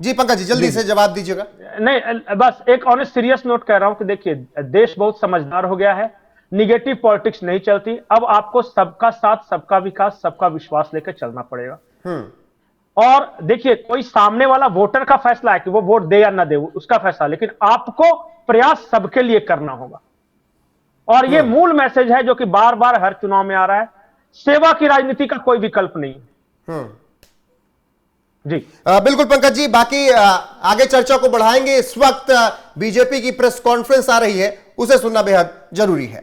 जी पंकज जी जल्दी से जवाब दीजिएगा। नहीं, बस एक ऑन सीरियस नोट कह रहा हूं कि देखिए, देश बहुत समझदार हो गया है, निगेटिव पॉलिटिक्स नहीं चलती। अब आपको सबका साथ, सबका विकास, सबका विश्वास लेकर चलना पड़ेगा। हम्म। और देखिए, कोई सामने वाला वोटर का फैसला है कि वो वोट दे या ना दे, उसका फैसला, लेकिन आपको प्रयास सबके लिए करना होगा। और ये मूल मैसेज है जो कि बार बार हर चुनाव में आ रहा है, सेवा की राजनीति का कोई विकल्प नहीं है। जी बिल्कुल पंकज जी, बाकी आगे चर्चा को बढ़ाएंगे। इस वक्त बीजेपी की प्रेस कॉन्फ्रेंस आ रही है, उसे सुनना बेहद जरूरी है।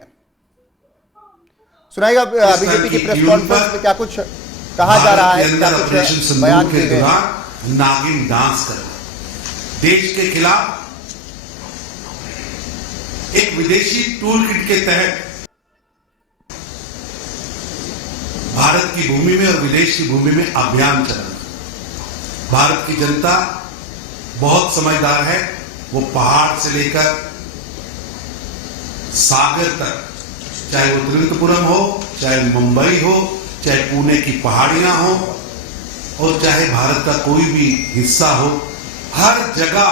सुनाइएगा बीजेपी की प्रेस कॉन्फ्रेंस में क्या कुछ कहा जा रहा है, क्या कुछ बयान किए गए। नागिन डांस कर देश के खिलाफ एक विदेशी टूल किट के तहत भारत की भूमि में और विदेश की भूमि में अभियान चला। भारत की जनता बहुत समझदार है, वो पहाड़ से लेकर सागर तक, चाहे वो तिरुवनंतपुरम हो, चाहे मुंबई हो, चाहे पुणे की पहाड़ियां हो, और चाहे भारत का कोई भी हिस्सा हो, हर जगह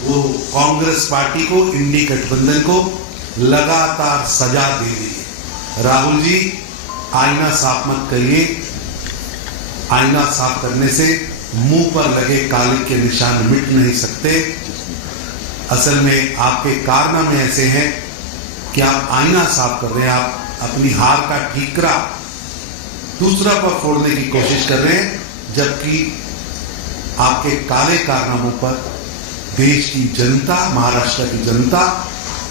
वो कांग्रेस पार्टी को, इंडी गठबंधन को लगातार सजा दे रही है। राहुल जी, आईना साफ मत करिए। आईना साफ करने से मुंह पर लगे कालिक के निशान मिट नहीं सकते। असल में आपके कारनामे ऐसे हैं कि आप आईना साफ कर रहे हैं, आप अपनी हार का ठीकरा दूसरा पर फोड़ने की कोशिश कर रहे हैं, जबकि आपके काले कारनामों पर देश की जनता, महाराष्ट्र की जनता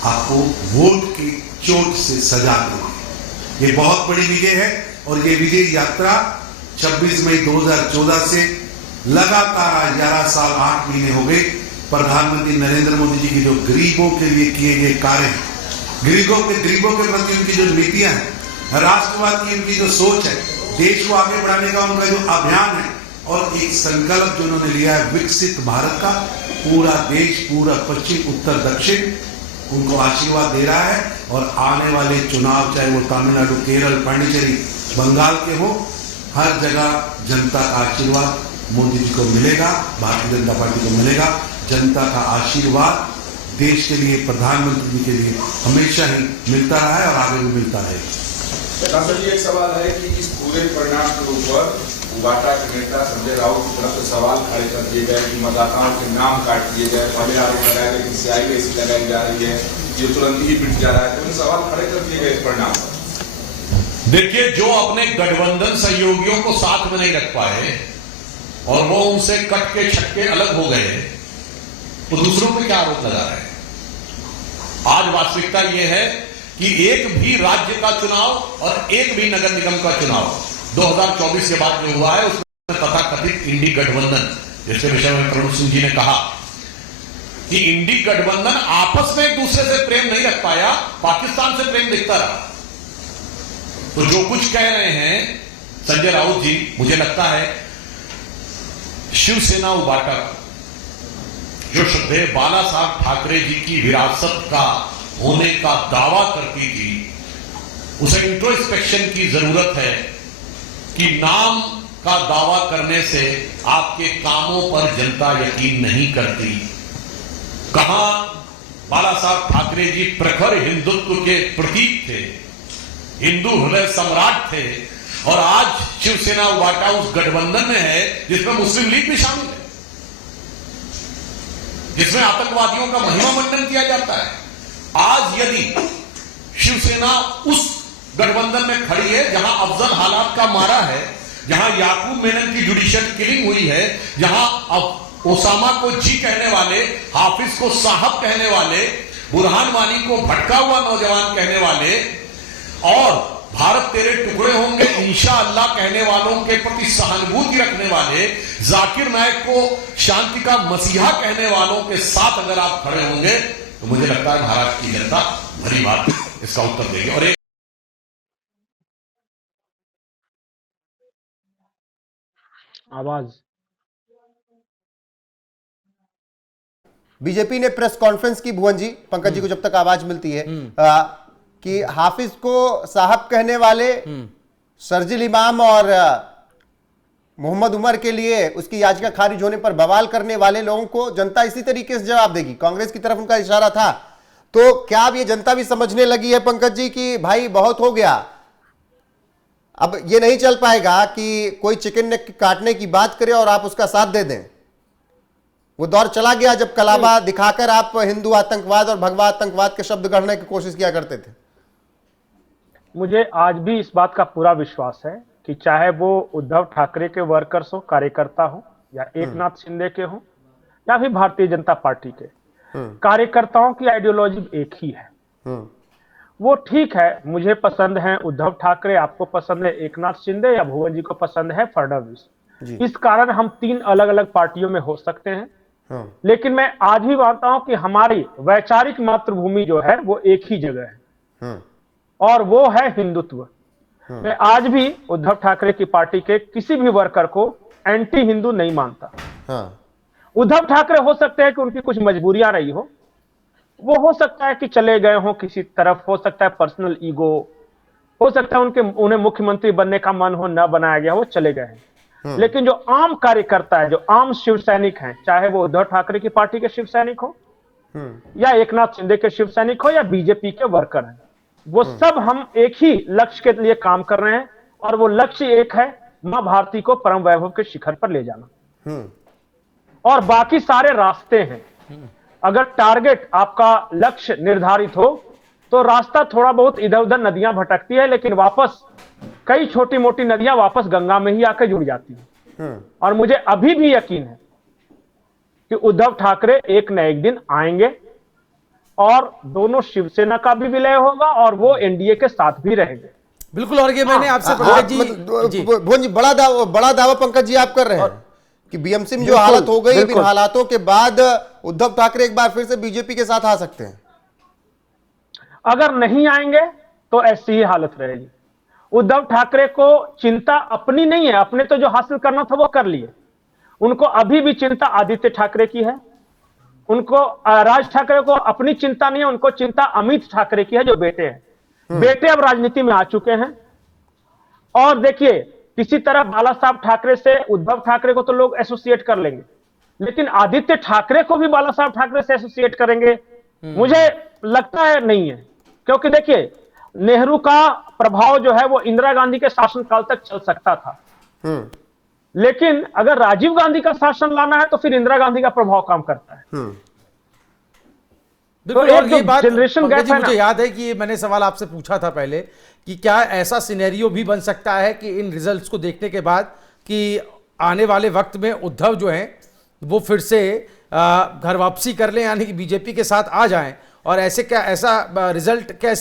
आपको वोट की चोट से सजा देगी। ये बहुत बड़ी विजय है और ये विजय यात्रा 26 मई 2014 से लगातार 11 साल 8 महीने हो गए। प्रधानमंत्री नरेंद्र मोदी जी की जो गरीबों के लिए किए गए कार्य, गरीबों के प्रति उनकी जो नीतियां हैं, राष्ट्रवाद की उनकी जो सोच है, देश को आगे बढ़ाने का उनका जो अभियान है, और एक संकल्प जो उन्होंने लिया है विकसित भारत का, पूरा देश, पूरा पश्चिम, उत्तर, दक्षिण उनको आशीर्वाद दे रहा है। और आने वाले चुनाव, चाहे वो तमिलनाडु, केरल, पांडिचेरी, बंगाल के हो, हर जगह जनता का आशीर्वाद मोदी जी को मिलेगा, भारतीय जनता पार्टी को मिलेगा। जनता का आशीर्वाद देश के लिए, प्रधानमंत्री जी के लिए हमेशा ही मिलता रहा है और आगे भी मिलता रहेगा। कासर जी, एक सवाल है कि इस पूरे परिणाम के ऊपर उबाटा के नेता संजय राउत की तरफ से सवाल खड़े कर दिए गए कि मतदाताओं के नाम काट दिए गए। पहले आरोप लगाया गया कि सीआईए ऐसी लगाई जा रही है, ये तुरंत ही पिट जा रहा है, तो सवाल खड़े कर दिए गए इस परिणाम पर। देखिए, जो अपने गठबंधन सहयोगियों को साथ में नहीं रख पाए और वो उनसे कट के छटके अलग हो गए, तो दूसरों पे क्या आरोप लगा रहे हैं? आज वास्तविकता यह है कि एक भी राज्य का चुनाव और एक भी नगर निगम का चुनाव 2024 के बाद जो हुआ है, उसमें तथाकथित इंडी गठबंधन, जिसके विषय में करुण सिंह जी ने कहा कि इंडी गठबंधन आपस में एक दूसरे से प्रेम नहीं रख पाया, पाकिस्तान से प्रेम दिखता रहा। तो जो कुछ कह रहे हैं संजय राउत जी, मुझे लगता है शिवसेना उबाटा, जो श्रद्धेय बाला साहब ठाकरे जी की विरासत का होने का दावा करती थी, उसे इंट्रोस्पेक्शन की जरूरत है कि नाम का दावा करने से आपके कामों पर जनता यकीन नहीं करती। कहां बाला साहब ठाकरे जी प्रखर हिंदुत्व के प्रतीक थे, हिंदू हृदय सम्राट थे, और आज शिवसेना उबाटा उस गठबंधन में है जिसमें मुस्लिम लीग भी शामिल है, जिसमें आतंकवादियों का महिमा मंडन किया जाता है। आज यदि शिवसेना उस गठबंधन में खड़ी है जहां अफजल हालात का मारा है, जहां याकूब मेनन की जुडिशियल किलिंग हुई है, जहां ओसामा को जी कहने वाले, हाफिज को साहब कहने वाले, बुरहान वानी को भटका हुआ नौजवान कहने वाले, और भारत तेरे टुकड़े होंगे इंशाअल्लाह कहने वालों के प्रति सहानुभूति रखने वाले, जाकिर नायक को शांति का मसीहा कहने वालों के साथ अगर आप खड़े होंगे, तो मुझे लगता है महाराष्ट्र की जनता भली बात इसका उत्तर देगी। और आवाज बीजेपी ने प्रेस कॉन्फ्रेंस की, भुवन जी, पंकज जी को जब तक आवाज मिलती है, कि हाफिज को साहब कहने वाले शर्जिल इमाम और मोहम्मद उमर के लिए उसकी याचिका खारिज होने पर बवाल करने वाले लोगों को जनता इसी तरीके से जवाब देगी। कांग्रेस की तरफ उनका इशारा था। तो क्या अब ये जनता भी समझने लगी है पंकज जी कि भाई बहुत हो गया, अब ये नहीं चल पाएगा कि कोई चिकन नेक काटने की बात करे और आप उसका साथ दे दें? वो दौर चला गया जब कलाबा दिखाकर आप हिंदू आतंकवाद और भगवा आतंकवाद के शब्द गढ़ने की कोशिश किया करते थे। मुझे आज भी इस बात का पूरा विश्वास है कि चाहे वो उद्धव ठाकरे के वर्कर्स हो, कार्यकर्ता हो, या एकनाथ शिंदे के हो, या फिर भारतीय जनता पार्टी के कार्यकर्ताओं की आइडियोलॉजी एक ही है। वो ठीक है, मुझे पसंद है उद्धव ठाकरे, आपको पसंद है एकनाथ शिंदे, या भुवन जी को पसंद है फडणवीस। इस कारण हम 3 अलग अलग पार्टियों में हो सकते हैं, लेकिन मैं आज भी मानता हूं कि हमारी वैचारिक मातृभूमि जो है वो एक ही जगह है, और वो है हिंदुत्व। मैं आज भी उद्धव ठाकरे की पार्टी के किसी भी वर्कर को एंटी हिंदू नहीं मानता। उद्धव ठाकरे हो सकते हैं कि उनकी कुछ मजबूरियां रही हो हो सकता है कि चले गए हो किसी तरफ, हो सकता है पर्सनल ईगो, हो सकता है उन्हें मुख्यमंत्री बनने का मन हो, न बनाया गया, वो चले गए हैं। लेकिन जो आम कार्यकर्ता है, जो आम शिव सैनिक हैं, चाहे वो उद्धव ठाकरे की पार्टी के शिव सैनिक हो, या एकनाथ शिंदे के शिव सैनिक हो, या बीजेपी के वर्कर हैं, वो सब हम एक ही लक्ष्य के लिए काम कर रहे हैं, और वो लक्ष्य एक है, मां भारती को परम वैभव के शिखर पर ले जाना। और बाकी सारे रास्ते हैं। अगर टारगेट आपका लक्ष्य निर्धारित हो तो रास्ता थोड़ा बहुत इधर उधर नदियां भटकती है, लेकिन वापस कई छोटी मोटी नदियां वापस गंगा में ही आकर जुड़ जाती हैं। और मुझे अभी भी यकीन है कि उद्धव ठाकरे एक न एक दिन आएंगे, और दोनों शिवसेना का भी विलय होगा, और वो एनडीए के साथ भी रहेंगे। बिल्कुल। और ये मैंने आपसे भुवन जी बड़ा दावा पंकज जी आप कर रहे हैं कि बीएमसी में जो हालत हो गई, इन हालातों के बाद उद्धव ठाकरे एक बार फिर से बीजेपी के साथ आ सकते हैं? अगर नहीं आएंगे तो ऐसी ही हालत रहेगी। उद्धव ठाकरे को चिंता अपनी नहीं है, अपने तो जो हासिल करना था वो कर लिए। उनको अभी भी चिंता आदित्य ठाकरे की है, उनको राज ठाकरे को अपनी चिंता नहीं है, उनको चिंता अमित ठाकरे की है, जो बेटे हैं। बेटे अब राजनीति में आ चुके हैं, और देखिए किसी तरह बाला साहब ठाकरे से उद्धव ठाकरे को तो लोग एसोसिएट कर लेंगे, लेकिन आदित्य ठाकरे को भी बाला साहब ठाकरे से एसोसिएट करेंगे, मुझे लगता है नहीं है। क्योंकि देखिए नेहरू का प्रभाव जो है वो इंदिरा गांधी के शासनकाल तक चल सकता था, लेकिन अगर राजीव गांधी का शासन लाना है तो फिर इंदिरा गांधी का प्रभाव काम करता है। बिल्कुल। और ये बात मुझे याद है कि मैंने सवाल आपसे पूछा था पहले कि क्या ऐसा सिनेरियो भी बन सकता है कि इन रिजल्ट्स को देखने के बाद कि आने वाले वक्त में उद्धव जो हैं वो फिर से घर वापसी कर लें, यानी कि बीजेपी के साथ आ जाएं, और ऐसा रिजल्ट क्या